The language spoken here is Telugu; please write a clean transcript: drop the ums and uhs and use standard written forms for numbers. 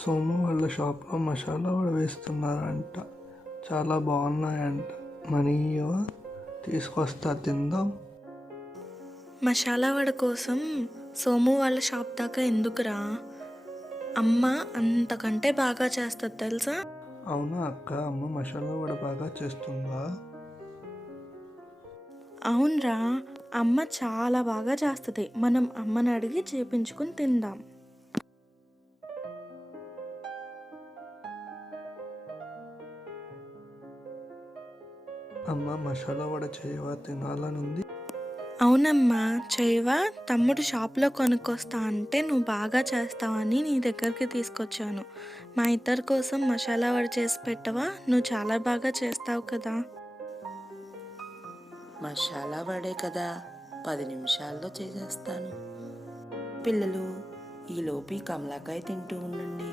సోము వాళ్ళ షాప్లో మసాలా వడ వేస్తున్నారంట. చాలా బాగున్నాయంట. మనీ ఇవ్వ, తీసుకొస్తా, తిందాం. మసాలా వడ కోసం సోము వాళ్ళ షాప్ దాకా ఎందుకురా? అమ్మ అంతకంటే బాగా చేస్తుంది తెలుసా? అవునా అక్క, అమ్మ మసాలా వడ బాగా చేస్తుందా? అవునరా, అమ్మ చాలా బాగా చేస్తుంది. మనం అమ్మని అడిగి చేపించుకుని తిందాం. అమ్మ మసాలా వడ చేయవా, తినాలనుంది. అవునమ్మా, చేయవా? తమ్ముడు షాప్లో కొనుక్కొస్తా అంటే నువ్వు బాగా చేస్తావని నీ దగ్గరికి తీసుకొచ్చాను. మా ఇద్దరి కోసం మసాలా వడ చేసి పెట్టవా? నువ్వు చాలా బాగా చేస్తావు కదా. మసాలా వడే కదా, 10 నిమిషాల్లో చేసేస్తాను. పిల్లలు, ఈలోపు కమలాకాయ తింటూ ఉండండి.